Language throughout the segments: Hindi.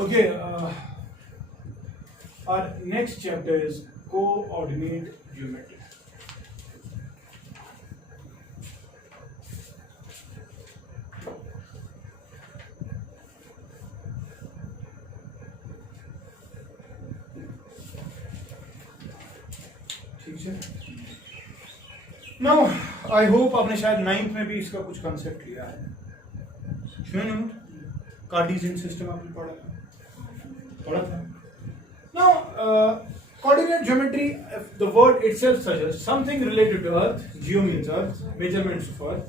Okay, our next chapter is coordinate geometry. ठीक है. Now, I hope आपने शायद 9th में भी इसका कुछ कंसेप्ट लिया है. कार्टेशियन सिस्टम आपने पढ़ा था. Now, coordinate geometry, the word itself suggests something related to Earth. Geo means Earth, measurements of Earth.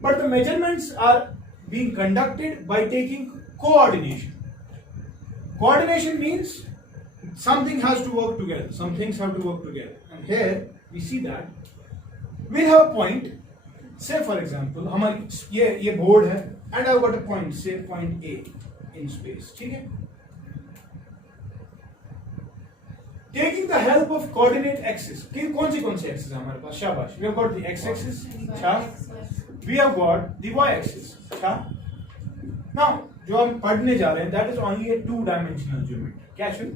But the measurements are being conducted by taking coordination. Coordination means something has to work together. Some things have to work together. And here we see that we have a point. Say for example, हमारी ये board है, and I've got a point. Say point A in space. ठीक है? Taking the help of coordinate axis. कौन सी axis है हमारे पास? शाबाश. We have got the x-axis. We have got the y-axis. Now, जो हम पढ़ने जा रहे हैं, that is only a two-dimensional geometry. क्या शुरू?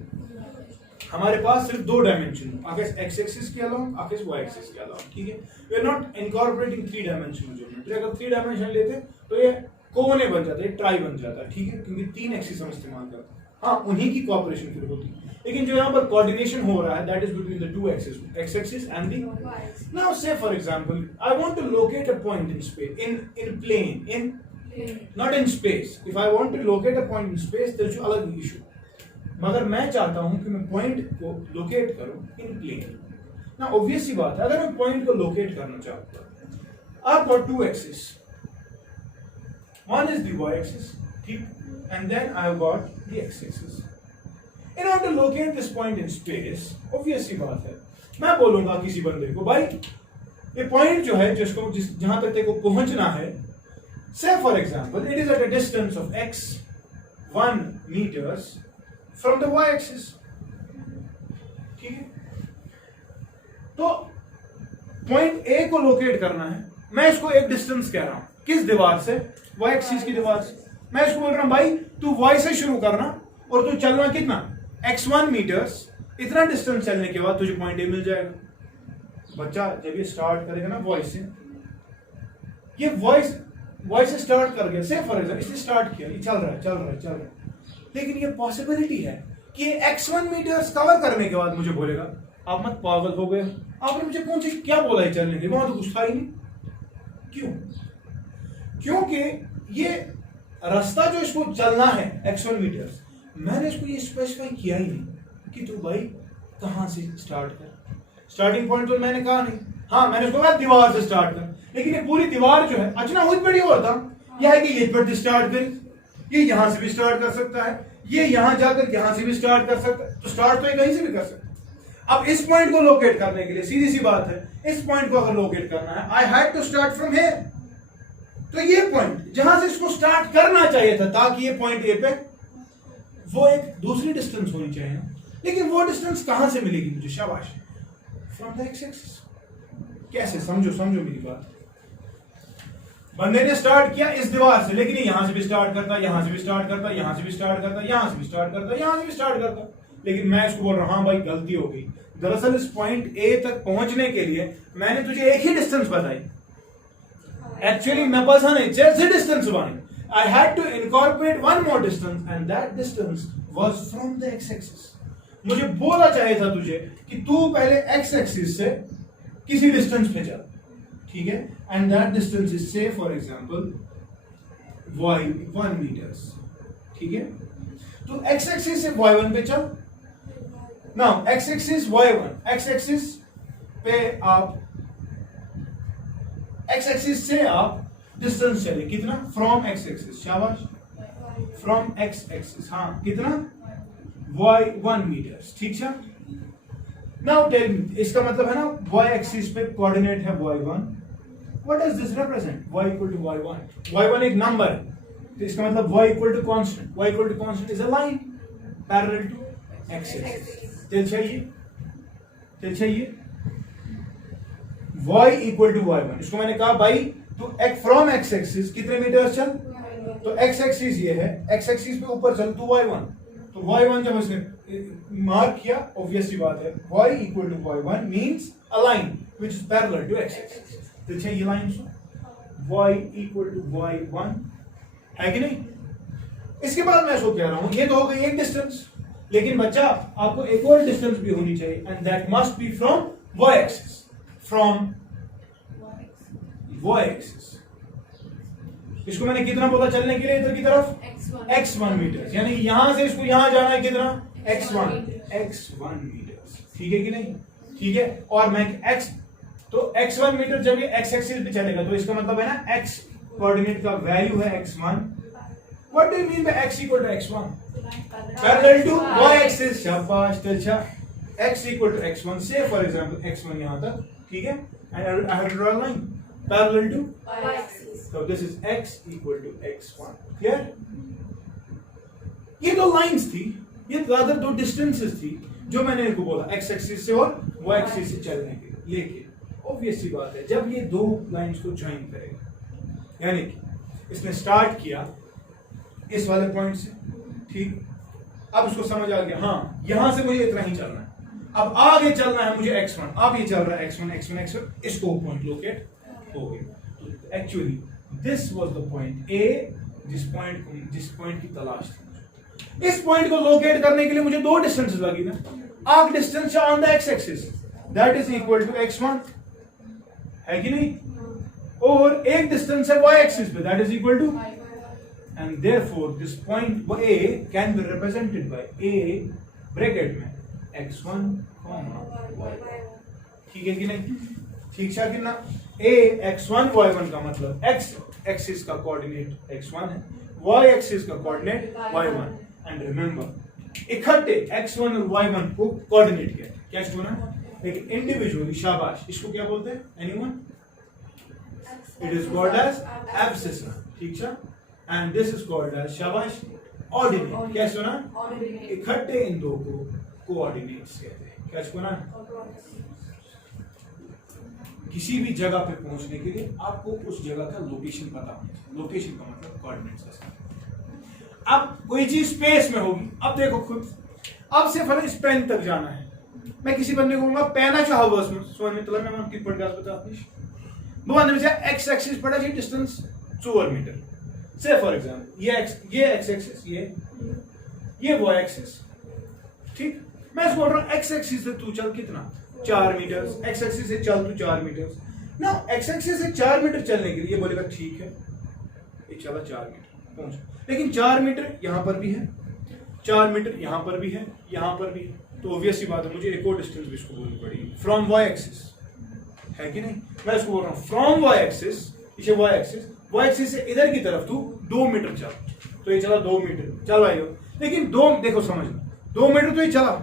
हमारे पास सिर्फ 2 डायमेंशन, आगे x-axis के अलावा, आगे y-axis के अलावा. ठीक है? We are not incorporating 3-dimensional geometry. अगर 3 डायमेंशन लेते तो ये कोने बन जाता है, ट्राई बन जाता है. ठीक है? क्योंकि 3 एक्सिस हम इस्तेमाल करते हैं. हाँ, उन्हीं की कोऑपरेशन फिर होती है. लेकिन जो यहाँ पर कोऑर्डिनेशन हो रहा है, that is between the 2 axes, x-axis and the y-axis. Now say for example, I want to locate a point in space, in plane, not in space. If I want to locate a point in space, there is a अलग issue. मगर मैं चाहता हूं कि मैं पॉइंट को लोकेट करूं इन प्लेन. ना ऑब्वियस सी बात है, अगर मैं पॉइंट को लोकेट करना चाहता हूं, I've got 2 axes. One is the y-axis, ठीक, and then I've got the x-axis. In order to locate this point in space, obvious सी बात है, मैं बोलूंगा किसी बंदे को, भाई ये पॉइंट जो है जहां तक तेरे को पहुंचना है, say for example, it is at a distance of x 1 meters from the y-axis. ठीक है? तो पॉइंट A को लोकेट करना है, मैं इसको एक डिस्टेंस कह रहा हूं. किस दीवार से? y-axis की दीवार से. मैं इसको बोल रहा हूं, भाई तू y से शुरू करना और तू चलना कितना? x1 metres. इतना डिस्टेंस चलने के बाद तुझे पॉइंट A मिल जाएगा. बच्चा जब ये स्टार्ट करेगा ना y से, ये y से स्टार्ट कर गया. से फॉर एग्जांपल इसने स्टार्ट किया, ये चल रहा है. लेकिन ये पॉसिबिलिटी है कि ये x1 मीटर्स कवर करने के बाद मुझे बोलेगा, आप मत पागल हो गए, आपने मुझे कौन सी क्या बोला है चलने के, वहां तो कुछ था ही नहीं. क्यों? क्योंकि ये रास्ता जो इसको चलना है x1 मीटर्स, मैंने इसको ये स्पेसिफाई किया ही नहीं कि तू भाई कहां से स्टार्ट कर. स्टार्टिंग पॉइंट तो मैंने कहा नहीं. हाँ, मैंने उसको कहा दीवार से स्टार्ट कर, लेकिन ये पूरी दीवार जो है अचना हुई बड़ी होता यह है कि ये पर स्टार्ट कर, ये यहां से भी स्टार्ट कर सकता है, ये यहां जाकर यहां से भी स्टार्ट कर सकता है. तो स्टार्ट तो ये कहीं से भी कर सकता है. अब इस पॉइंट को लोकेट करने के लिए सीधी सी बात है, इस पॉइंट को अगर लोकेट करना है, I had to start from here. तो ये पॉइंट जहां से इसको स्टार्ट करना चाहिए था ताकि ये पॉइंट ए पे, वो एक दूसरी डिस्टेंस होनी चाहिए. लेकिन वो डिस्टेंस कहां से मिलेगी मुझे? शाबाश, फ्रॉम द x-axis. कैसे? समझो मेरी बात. बंदे ने स्टार्ट किया इस दीवार से, लेकिन यहां से भी स्टार्ट करता, यहां से भी स्टार्ट करता, यहां से भी स्टार्ट करता, यहां से भी स्टार्ट करता, यहां से भी स्टार्ट करता. लेकिन मैं इसको बोल रहा हूं, हाँ भाई गलती हो गई. दरअसल इस पॉइंट ए तक पहुंचने के लिए मैंने तुझे एक ही डिस्टेंस बताई. एक्चुअली मैं पास नहीं, जैसे डिस्टेंस बनाई, I had to incorporate one more distance, and that distance was from the x-axis. मुझे बोला चाहिए था तुझे कि तू पहले x-axis से किसी डिस्टेंस पे चल. ठीक है? And that distance is, say for example, y1 meters. ठीक है? तो x-axis से y1 पे चल. Now x-axis y1, x-axis पे आप x-axis से आप डिस्टेंस चले कितना? From x-axis. शाबाश, फ्रॉम x-axis. हाँ, कितना? y1 metres. ठीक है? नाउ टेल मी, इसका मतलब है ना y-axis पे कोऑर्डिनेट है y1. What does this represent? y equal to y1. y1 एक नंबर है, तो इसका मतलब y equal to constant. y equal to constant is a line parallel to x-axis. चल चाहिए y इक्वल टू y1. इसको मैंने कहा भाई तो फ्रॉम x-axis कितने मीटर चल, तो x-axis ये है, x-axis पे ऊपर चल तू y1. तो y1 जब उसने मार्क किया, ऑब्वियस सी बात है y equal to y1 means a line which is parallel to x axis. तो ये line y equal to y1 है कि नहीं। इसके बाद मैं इसको कह रहा हूं, ये तो हो गई एक डिस्टेंस, लेकिन बच्चा आपको एक और डिस्टेंस भी होनी चाहिए and that must be from y axis, from y axis. इसको मैंने कितना बोला चलने के लिए इधर की तरफ x1 मीटर, यानी यहां से इसको यहां जाना है कितना x1 मीटर, ठीक है कि नहीं, ठीक है। और मैं x, तो x1 मीटर जब ये x एक्सिस पे चलेगा तो इसका मतलब है ना x कोऑर्डिनेट का वैल्यू है x1। What do you mean by x equal to x1? Parallel to y axis. शाबाश तलछा, x इक्वल टू x1 से फॉर एग्जांपल x1 यहां तक, ठीक है, and I have to draw a line parallel to y axis, so this is x equal to x1, clear? ये दो लाइंस थी, ये रादर दो डिस्टेंसेस थी जो मैंने इनको बोला x एक्सिस से और y एक्सिस से चलने के, लेकिन ऑब्वियस सी बात है जब ये दो लाइंस को ज्वाइन करेगा, यानी कि इसने स्टार्ट किया इस वाले पॉइंट से, ठीक, अब उसको समझ आ गया हाँ यहां से मुझे इतना ही चलना है, अब आगे चलना है मुझे x1, अब ये चल रहा है x1, इसको पॉइंट लोकेट हो गया। Actually this was the point A, जिस पॉइंट की तलाश थी। इस पॉइंट को लोकेट करने के लिए मुझे दो डिस्टेंसेस लगी ना, arc distance on the x axis that is equal to x1, है कि नहीं, और एक डिस्टेंस है y एक्सिस पे that is equal to, and therefore this point A can be represented by A bracket में x1, y1, ठीक है कि नहीं, ठीक है कि ना। A x1 y1 का मतलब x एक्सिस का कोऑर्डिनेट x1 है, y एक्सिस का कोऑर्डिनेट y1, एंड रिमेंबर इकट्ठे x1 और y1 को कोऑर्डिनेट किया, क्या चुना, लेकिन इंडिविजुअली शाबाश, इसको क्या बोलते हैं, anyone? It is called as abscissa, ठीक है, and this is called as शाबाश ऑर्डिनेट, क्या सुना, इकट्ठे इन दो को कोऑर्डिनेट्स कहते हैं, क्या सुना। किसी भी जगह पे पहुंचने के लिए आपको उस जगह का लोकेशन पता होना चाहिए, लोकेशन का मतलब कोऑर्डिनेट्स का साथ। अब कोई चीज स्पेस में होगी, अब देखो खुद, अब से फर्क पेन तक जाना है, मैं किसी बंदे को कहूंगा पेना चाह बस में सोन में तला में की पॉडकास्ट बता आपने बंदे में से x एक्सिस पड़ा जी डिस्टेंस 4 मीटर से फॉर एग्जांपल ये x एक्सिस, ये y एक्सिस, ठीक, मैं इसको बोल रहा हूं x एक्सिस से तू चल कितना 4 मीटर, x एक्सिस से चल तू 4 मीटर ना, x एक्सिस से 4 मीटर चलने के लिए ये बोलेगा ठीक है, ये चला 4 मीटर पहुंच, लेकिन 4 मीटर यहां पर भी है, 4 मीटर यहां पर भी है, यहां पर भी है, तो ऑब्वियस सी बात है मुझे एक और डिस्टेंस भी इसको बोलनी पड़ेगी फ्रॉम y एक्सिस, है कि नहीं। मैं इसको बोल रहा हूं फ्रॉम y एक्सिस, इसे y एक्सिस से इधर की तरफ तू 2 मीटर चल, तो ये चला 2 मीटर, चल भाई, लेकिन 2 देखो समझ 2 मीटर तो ये चला,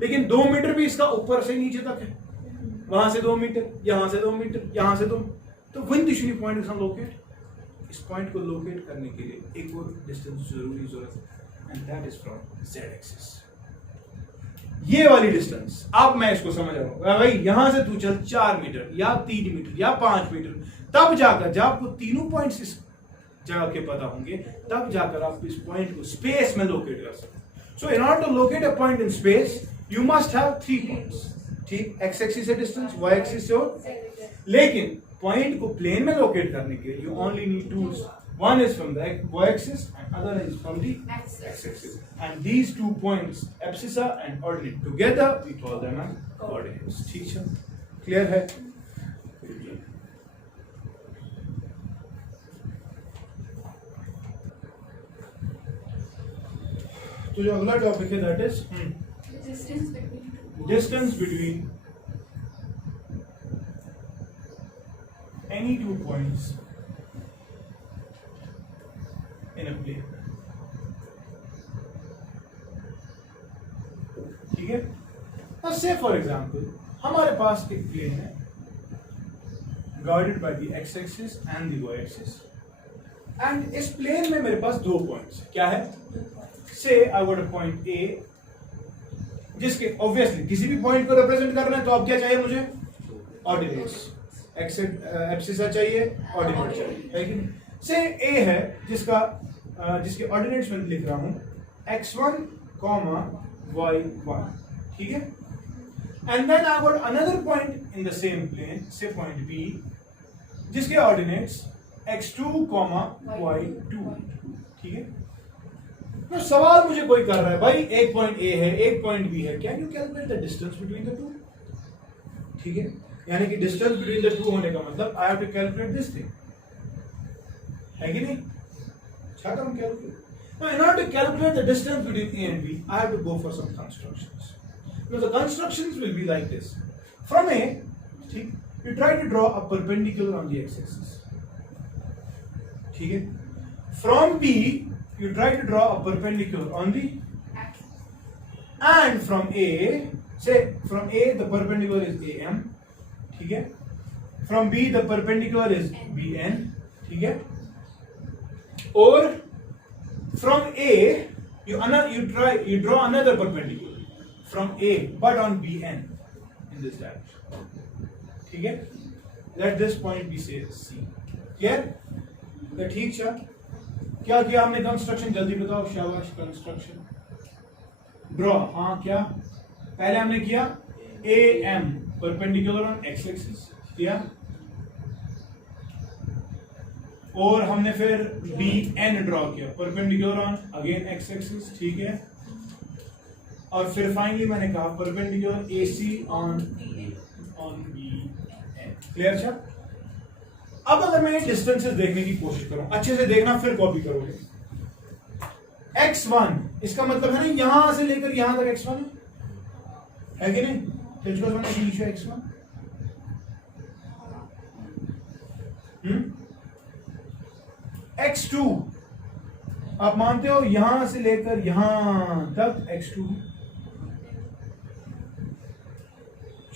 लेकिन 2 मीटर भी इसका ऊपर से नीचे तक है, वहां से 2 मीटर, यहां से 2 मीटर, यहां से 2, तो वन दिशुनी पॉइंट हम लोकेट, इस पॉइंट को लोकेट करने के लिए एक और डिस्टेंस जरूरत है, and that is from z axis, ये वाली डिस्टेंस। अब मैं इसको समझ रहा हूं भाई, यहां से तू चल 4 मीटर या 3 मीटर या 5 मीटर, तब जाकर जब आपको तीनों पॉइंट्स इस जगह के पता होंगे, तब जाकर आप इस पॉइंट को स्पेस में लोकेट कर सकते। So in order to locate a point in space you must have 3 points, ठीक, x एक्सिस से डिस्टेंस, y एक्सिस से, और लेकिन पॉइंट को प्लेन में लोकेट करने के लिए you only need tools, one is from the y axis and other is from the x axis, and these 2 points abscissa and ordinate together we call them as coordinates, ठीक है, क्लियर है। तो जो अगला टॉपिक है that is distance between any 2 points in a plane, ठीक है। now say for example हमारे पास एक प्लेन है guided by the x axis and the y axis, and इस प्लेन में मेरे पास 2 पॉइंट्स क्या है, say I got a point A, जिसके ऑब्वियसली किसी भी पॉइंट को रिप्रेजेंट करना है तो अब क्या चाहिए मुझे, ऑर्डिनेट्स, एब्सिसा चाहिए, ऑर्डिनेट चाहिए, है कि नहीं। से A है जिसके ऑर्डिनेट्स में लिख रहा हूं x1 comma y1, ठीक है. And then I got another point in the same plane, say point B, जिसके ऑर्डिनेट्स x2, y2, ठीक है. तो सवाल मुझे कोई कर रहा है, भाई एक पॉइंट A है, एक पॉइंट B है, can you calculate the distance between the two? ठीक है, यानी कि डिस्टेंस बिटवीन द टू होने का मतलब I have to calculate this thing, है कि नहीं? अच्छा हम calculate. Now, in order to calculate the distance between A and B, I have to go for some constructions. Now, the constructions will be like this. From A, you try to draw a perpendicular on the x-axis. Okay? From B, you try to draw a perpendicular on the and from A, say from A the perpendicular is AM. Okay? From B the perpendicular is BN. Okay? Or from A, you draw another perpendicular from A, but on BN in this direction. ठीक है? Let this point be say C. Clear? तो ठीक है. क्या किया हमने कंस्ट्रक्शन? जल्दी बताओ. शाबाश. कंस्ट्रक्शन. ड्रॉ. हाँ क्या? पहले हमने किया AM perpendicular on x axis किया, और हमने फिर BN ड्रॉ किया perpendicular on again x axis, ठीक है. और फिर फाइनली मैंने कहा perpendicular AC on BN. Clear? अच्छा, अब अगर मैं डिस्टेंसेस देखने की कोशिश करूं, अच्छे से देखना, फिर कॉपी करोगे. x1 इसका मतलब है ना यहां से लेकर यहां तक x1 है कि नहीं? x1. x2 आप मानते हो यहां से लेकर यहां तक x2.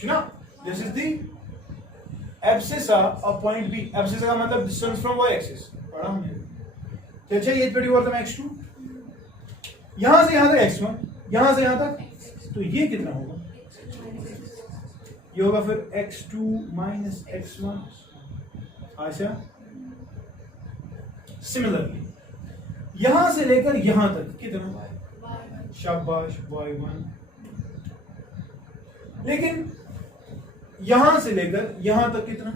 सुना? This is the abscissa of point B. Abscissa का मतलब डिस्टेंस फ्रॉम y एक्सिस. पढ़ा हमने. तो अच्छा, ये pretty हुआ था x2, यहां से यहां तक x1, यहां से यहां तक, तो ये कितना होगा? ये होगा फिर x2 माइनस x1. अच्छा, सिमिलरली यहां से लेकर यहां तक कितना? शाबाश, y1. लेकिन यहां से लेकर यहां तक कितना?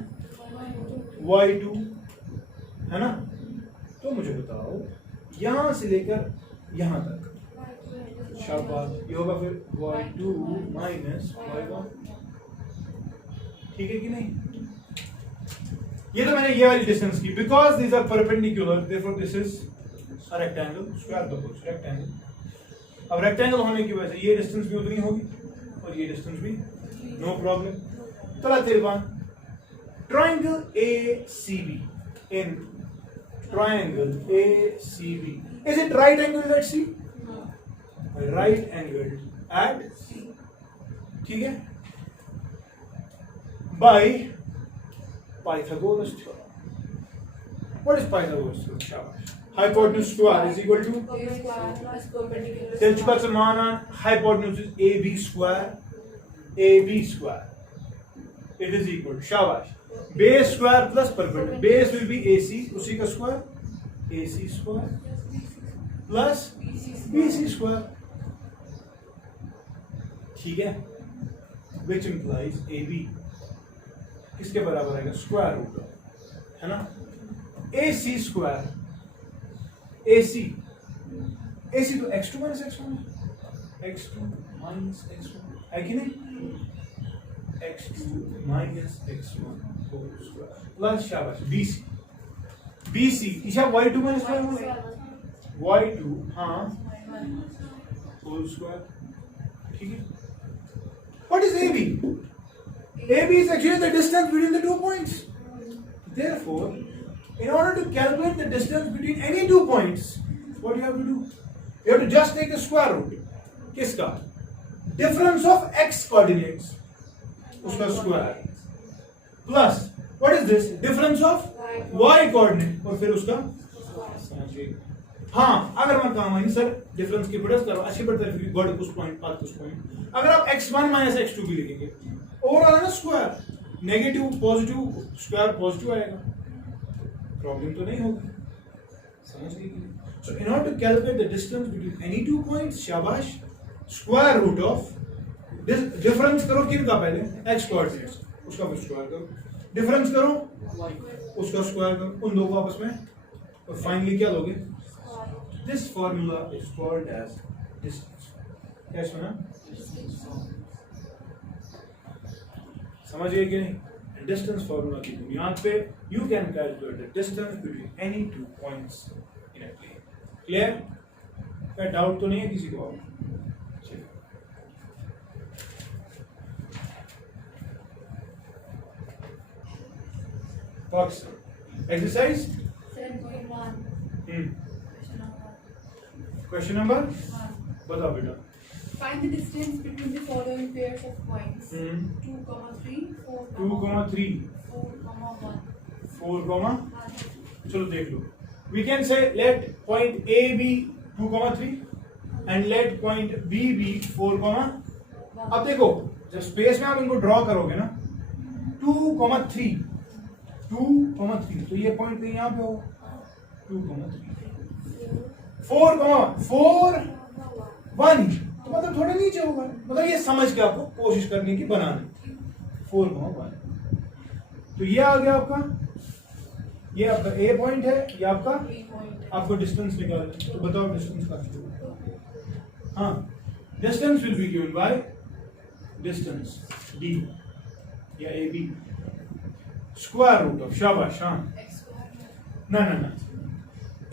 y2, है ना? तो मुझे बताओ यहां से लेकर यहां तक, शाबाश, ये होगा फिर y2 माइनस y1. ठीक है कि नहीं? ये तो मैंने ये वाली डिस्टेंस की, because these are perpendicular, therefore this is a rectangle. Square the whole rectangle. अब रेक्टेंगल होने की वजह से ये डिस्टेंस भी उतनी होगी और ये डिस्टेंस भी, नो प्रॉब्लम. चला तिरवान. Triangle ACB. In triangle ACB, is it right angle at C? Right angle at C. ठीक है? By Pythagoras theorem. What is Pythagoras theorem? Hypotenuse square is equal to, चल चुका समान hypotenuse is AB square. AB square. It is equal. शाबाश. Base square plus perpendicular. Base will be AC, उसी का square. AC square plus BC square. ठीक है? Which implies AB किसके बराबर आएगा? स्क्वायर रूट, है ना? AC स्क्वायर, AC तो x2 minus x1, x2 minus x1 है कि नहीं? x2 minus x1 whole square plus शाबाश BC Isha y2 minus y2 हाँ होल स्क्वायर. ठीक है? What is AB? AB is actually the distance between the 2 points. Therefore, in order to calculate the distance between any 2 points, what do you have to do? You have to just take the square root. किसका? Difference of x coordinates. उसका square. Plus, what is this? Difference of y coordinate. और फिर उसका? हाँ, अगर मैं कहूँ नहीं सर डिफरेंस की प्रोडक्ट करो, अच्छी बढ़ता है गॉड उस पॉइंट पाथ उस पॉइंट. अगर आप x1 माइनस x2 भी लिखेंगे, ओवरऑल है ना square, negative positive square positive आएगा, प्रॉब्लम तो नहीं होगी. समझ लीजिए. So in order to calculate the distance between any two points, शाबाश, square root of डिफरेंस करो किनका पहले x कोऑर्डिनेट्स, उसका फिर स्क्वायर करो, डिफरेंस करो उसका स्क्वायर करो, उन दो को आपस में, और फाइनली क्या लोगे. This formula is called as distance. क्या सुना, समझिए कि नहीं. डिस्टेंस फॉर्मूला की बुनियाद पे you can calculate the distance between any two points in a plane. Clear, क्या डाउट तो नहीं है किसी को. Exercise 7.1 question number 1. बताओ बेटा. Find the distance between the following pairs of points: 2, 3, 4, 2,3, 4, 4, चलो देख लो. We can say let point A be 2,3 and let point B be 4, अब देखो जब स्पेस में आप इनको ड्रॉ करोगे ना 2,3 तो ये पॉइंट पे यहाँ पे होगा 2,3 4, 1 तो मतलब थोड़ा नीचे होगा. मतलब ये समझ के आपको कोशिश करने की बनानी. 4, 1 तो ये आ गया आपका, ये आपका A पॉइंट है, ये आपको डिस्टेंस निकालना है. तो बताओ डिस्टेंस का. हाँ, distance will be given by distance D या AB स्क्वायर रूट ऑफ, शाबाश. हाँ ना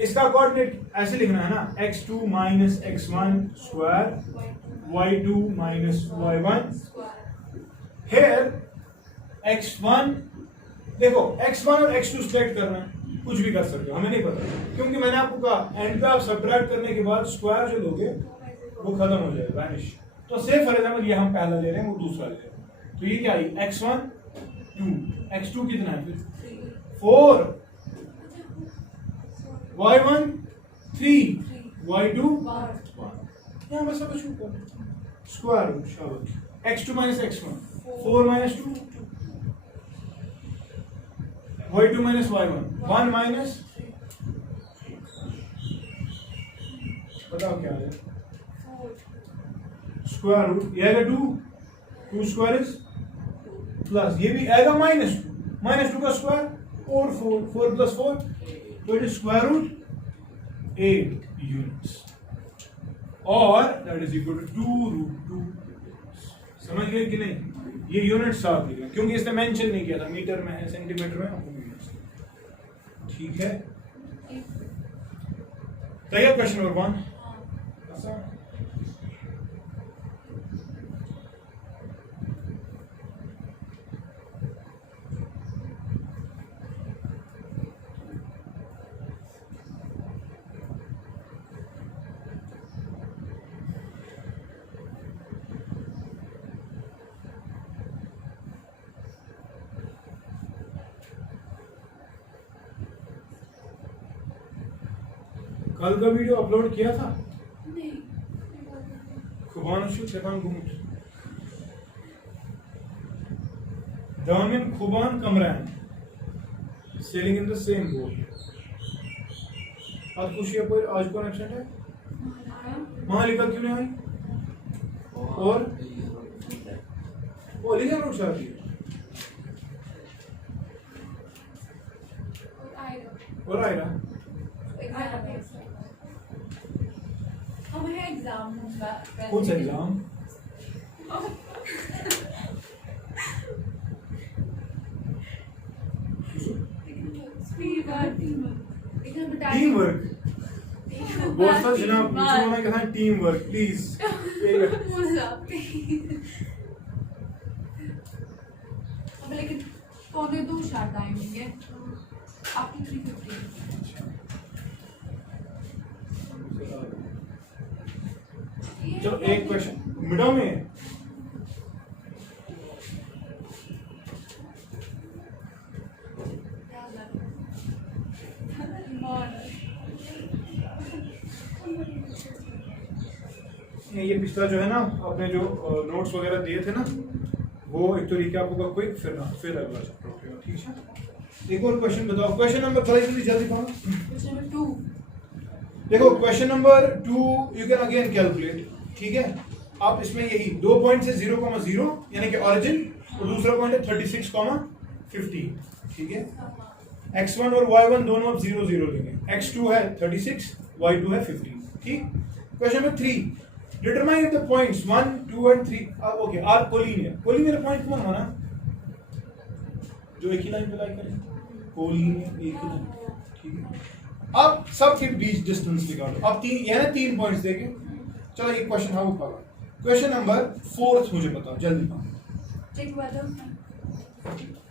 इसका कोऑर्डिनेट ऐसे लिखना है ना, x2 minus x1 square y2 minus y1. Hair x1 देखो x1 और x2 सिलेक्ट करना है, कुछ भी कर सकते हो, हमें नहीं पता, क्योंकि मैंने आपको कहा एंड पे आप सब्ट्रैक्ट करने के बाद स्क्वायर जो लोगे वो खत्म हो जाएगा, वैनिश. तो से फॉर एग्जांपल ये हम पहला ले रहे हैं, वो दूसरा ले रहे हैं, तो ये क्या है x1 2, x2 कितना है फिर 4, y1 3, y2 1. यहाँ बस सब कुछ स्क्वायर रूट, शाबाश. x2 minus x1 4 minus 2 y2 minus y1 1 minus, बताओ क्या है स्क्वायर रूट. ये आएगा 2 स्क्वायर इज प्लस, ये भी आएगा -2 का स्क्वायर और 4 प्लस 4 तो it is square root 8 units और दैट इज इक्वल टू 2√2. समझ गए कि नहीं. ये यूनिट साफ लिखना क्योंकि इसने मेंशन नहीं किया था मीटर में है सेंटीमीटर में आपको यूनिट्स. ठीक है, तैयार. Question number 1. कल का वीडियो अपलोड किया था Khuban Stefan Gumut, Damin Kuban Kamran sailing in the same boat. आज खुशी है, कोई आज कौन एब्सेंट है? महालिका क्यों नहीं आई? और वो लिखा रोड शादी और आयरा एग्जाम कौन सा एग्जाम? Team work. बहुत सा जनाब पूछो ना कहा टीम वर्क प्लीज. लेकिन पौने 2 शार्ट टाइमिंग है आपकी 350. चलो एक क्वेश्चन मिडो में ये पिछला जो है ना आपने जो नोट्स वगैरह दिए थे ना वो एक तो रिकैप होगा क्विक, फिर अगला चैप्टर होगा. ठीक है, एक और क्वेश्चन बताओ. क्वेश्चन नंबर 5 जल्दी पढ़ो. Question number 2. देखो question number 2 you can again calculate, ठीक है। आप इसमें यही 2 पॉइंट से 0,0 यानी कि ऑरिजिन, और दूसरा पॉइंट है 36,15, ठीक है। x1 और y1 दोनों अब 0 0 लेंगे, x2 है 36, y2 है 15, ठीक। Question number 3, determine the points 1 2 and 3 okay are collinear. Collinear point कौन होना जो एक ही लाइन पे लाई करें, कोलिनियर एक ही लाइन, ठीक है। अब सबके बीच डिस्टेंस निकालो। अब तीन पॉइंट्स देंगे। चलो एक क्वेश्चन हाँ ऊपर, क्वेश्चन नंबर 4 मुझे बताओ जल्दी। Check whether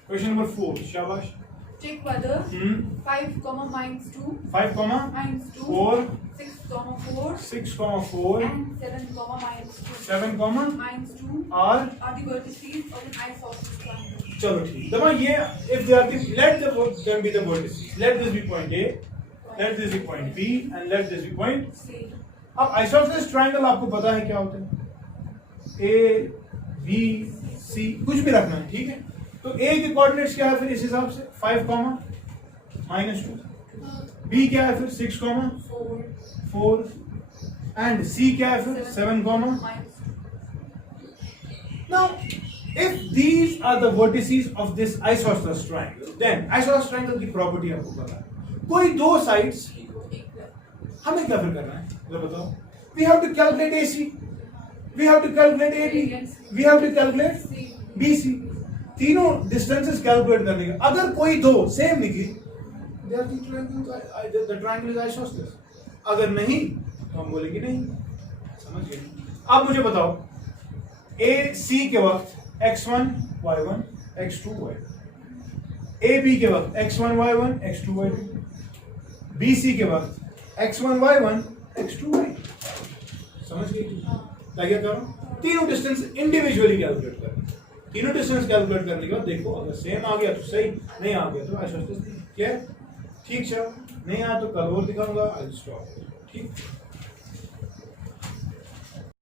क्वेश्चन नंबर 4 शाबाश। check whether 5 comma minus 2 5 comma minus 2 4 6 comma 4 6,4 and 7 comma minus 2 7 comma minus 2 R are the vertices of an isosceles triangle. चलो ठीक। देखो ये if they are the let them be the vertices, let this be point A, let this be point B and let this be point C. अब isosceles triangle आपको पता है क्या होता है, A B C कुछ भी रखना है, ठीक है। तो A के कोऑर्डिनेट्स क्या है फिर इस हिसाब से 5 कॉमा -2, B क्या है फिर 6 कॉमा 4 एंड C क्या है फिर 7 comma. Minus 2. Now if these are the vertices of this isosceles triangle, then isosceles triangle की प्रॉपर्टी आपको पता है, कोई दो साइड्स हमें क्या फिर करना है जरा बताओ। We have to calculate AC, we have to calculate AB, we have to calculate BC, तीनों डिस्टेंसेस कैलकुलेट करने के। अगर कोई दो सेम निकली the triangle is isosceles, अगर नहीं तो हम बोलेंगे नहीं, समझ गए। अब मुझे बताओ AC के वक्त x1 y1 x2 y2, AB के वक्त x1 y1 x2 y2, BC के वक्त x1 y1 x2 y2, समझ गए। क्या करो, तीनों डिस्टेंस इंडिविजुअली कैलकुलेट करें। तीनों डिस्टेंस कैलकुलेट करने के बाद देखो अगर सेम आ गया तो सही, नहीं आ गया तो आइसोसेलेस। क्लियर, ठीक। चलो नहीं आया तो कल और दिखाऊंगा, आई स्टॉप, ठीक।